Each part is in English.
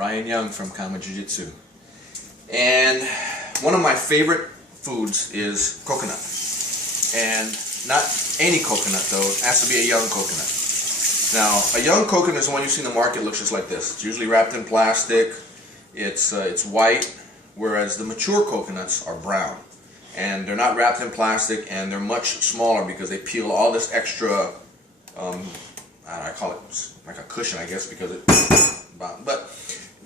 Brian Young from Coppell Jiu-Jitsu. And one of my favorite foods is coconut. And not any coconut though, it has to be a young coconut. Now, a young coconut is the one you see in the market, looks just like this. It's usually wrapped in plastic, it's white, whereas the mature coconuts are brown. And they're not wrapped in plastic, and they're much smaller because they peel all this extra, I call it like a cushion, I guess, because it, but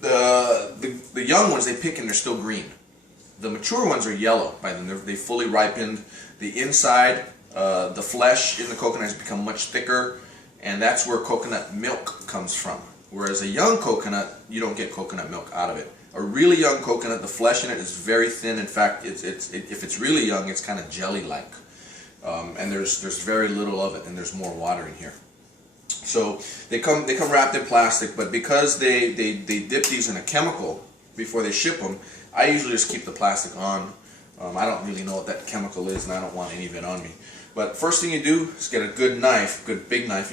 the young ones they pick and they're still green. The mature ones are yellow by then. They fully ripened. The inside, the flesh in the coconut has become much thicker, and that's where coconut milk comes from. Whereas a young coconut, you don't get coconut milk out of it. A really young coconut, the flesh in it is very thin. In fact, if it's really young, it's kind of jelly-like, and there's very little of it, and there's more water in here. So they come wrapped in plastic, but because they dip these in a chemical before they ship them, I usually just keep the plastic on. I don't really know what that chemical is, and I don't want any of it on me. But first thing you do is get a good knife, good big knife.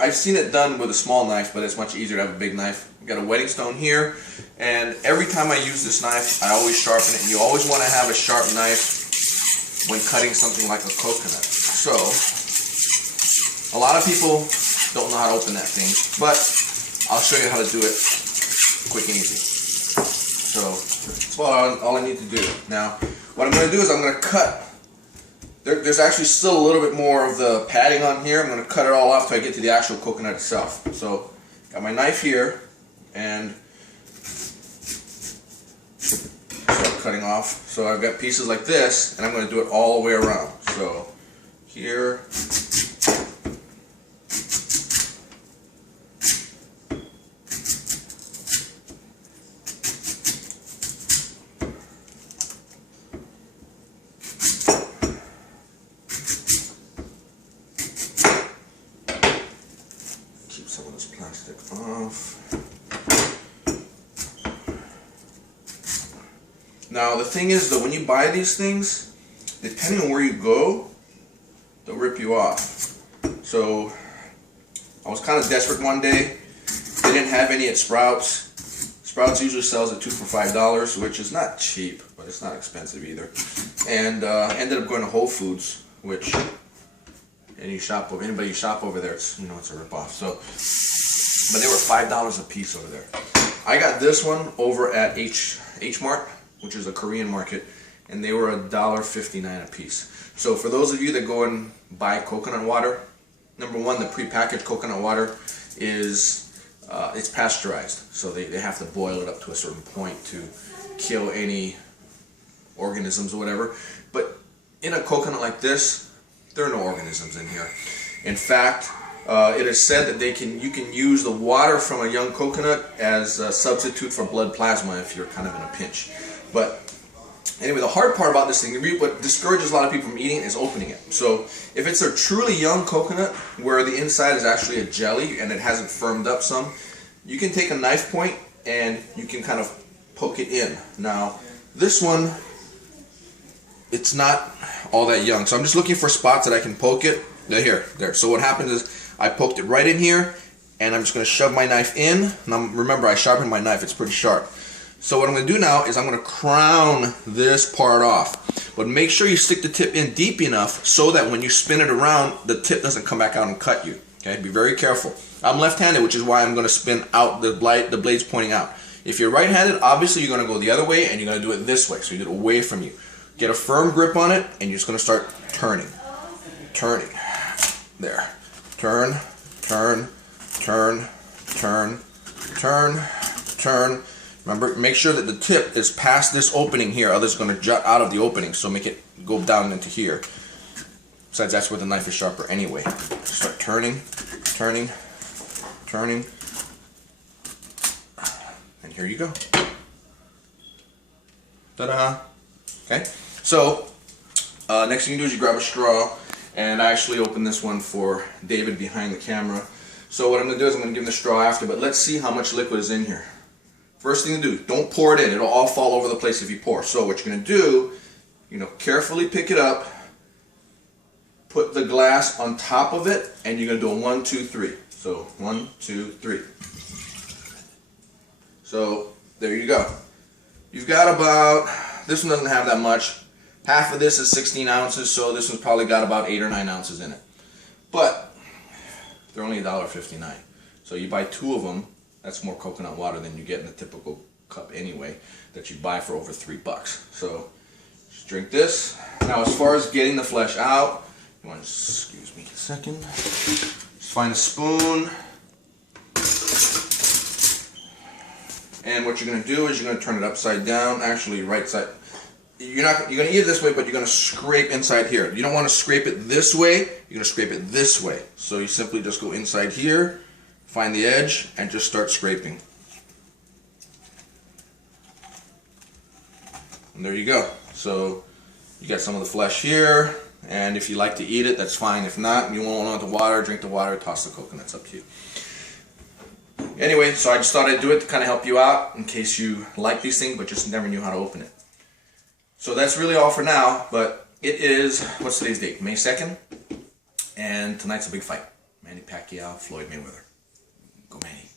I've seen it done with a small knife, but it's much easier to have a big knife. I've got a wedding stone here, and every time I use this knife, I always sharpen it. And you always want to have a sharp knife when cutting something like a coconut. So, a lot of people don't know how to open that thing, but I'll show you how to do it quick and easy. So, that's all I need to do. Now, what I'm going to do is I'm going to cut. There's actually still a little bit more of the padding on here. I'm going to cut it all off till I get to the actual coconut itself. So, got my knife here, and start cutting off. So I've got pieces like this, and I'm going to do it all the way around. So, here. Some of this plastic off. Now the thing is that when you buy these things, depending on where you go, they'll rip you off. So I was kind of desperate one day. They didn't have any at Sprouts. Sprouts usually sells it 2 for $5, which is not cheap, but it's not expensive either. And ended up going to Whole Foods, which anybody you shop over there, it's it's a ripoff. So, but they were $5 a piece over there. I got this one over at H Mart, which is a Korean market, and they were $1.59 a piece. So for those of you that go and buy coconut water, number one, the prepackaged coconut water is it's pasteurized, so they have to boil it up to a certain point to kill any organisms or whatever. But in a coconut like this, there are no organisms in here. In fact, it is said that you can use the water from a young coconut as a substitute for blood plasma if you're kind of in a pinch. But anyway, the hard part about this thing, what discourages a lot of people from eating it, is opening it. So if it's a truly young coconut where the inside is actually a jelly and it hasn't firmed up some, you can take a knife point and you can kind of poke it in. Now, this one, it's not all that young, so I'm just looking for spots that I can poke it. There. So what happens is I poked it right in here, and I'm just going to shove my knife in. Now remember, I sharpened my knife; it's pretty sharp. So what I'm going to do now is I'm going to crown this part off, but make sure you stick the tip in deep enough so that when you spin it around, the tip doesn't come back out and cut you. Okay, be very careful. I'm left-handed, which is why I'm going to spin out the blades pointing out. If you're right-handed, obviously you're going to go the other way, and you're going to do it this way, so you do it away from you. Get a firm grip on it, and you're just going to start turning. There. Turn. Remember, make sure that the tip is past this opening here, otherwise it's going to jut out of the opening, so make it go down into here. Besides, that's where the knife is sharper anyway. Start turning. And here you go. Ta-da! Okay, so next thing you do is you grab a straw, and I actually opened this one for David behind the camera. So what I'm going to do is I'm going to give him the straw after, but let's see how much liquid is in here. First thing to do, don't pour it in. It'll all fall over the place if you pour. So what you're going to do, carefully pick it up, put the glass on top of it, and you're going to do a 1, 2, 3. So 1, 2, 3. So there you go. You've got about, this one doesn't have that much. Half of this is 16 ounces, so this one's probably got about 8 or 9 ounces in it. But they're only $1.59. So you buy 2 of them, that's more coconut water than you get in a typical cup anyway, that you buy for over $3. So just drink this. Now as far as getting the flesh out, you want to, excuse me a second, just find a spoon. And what you're going to do is you're going to turn it upside down, actually right side. You're going to eat it this way, but you're going to scrape inside here. You don't want to scrape it this way, you're going to scrape it this way. So you simply just go inside here, find the edge, and just start scraping. And there you go. So you got some of the flesh here, and if you like to eat it, that's fine. If not, you won't want the water, drink the water, toss the coconuts, up to you. Anyway, so I just thought I'd do it to kind of help you out in case you like these things but just never knew how to open it. So that's really all for now, but it is, what's today's date? May 2nd? And tonight's a big fight. Manny Pacquiao, Floyd Mayweather. Go Manny.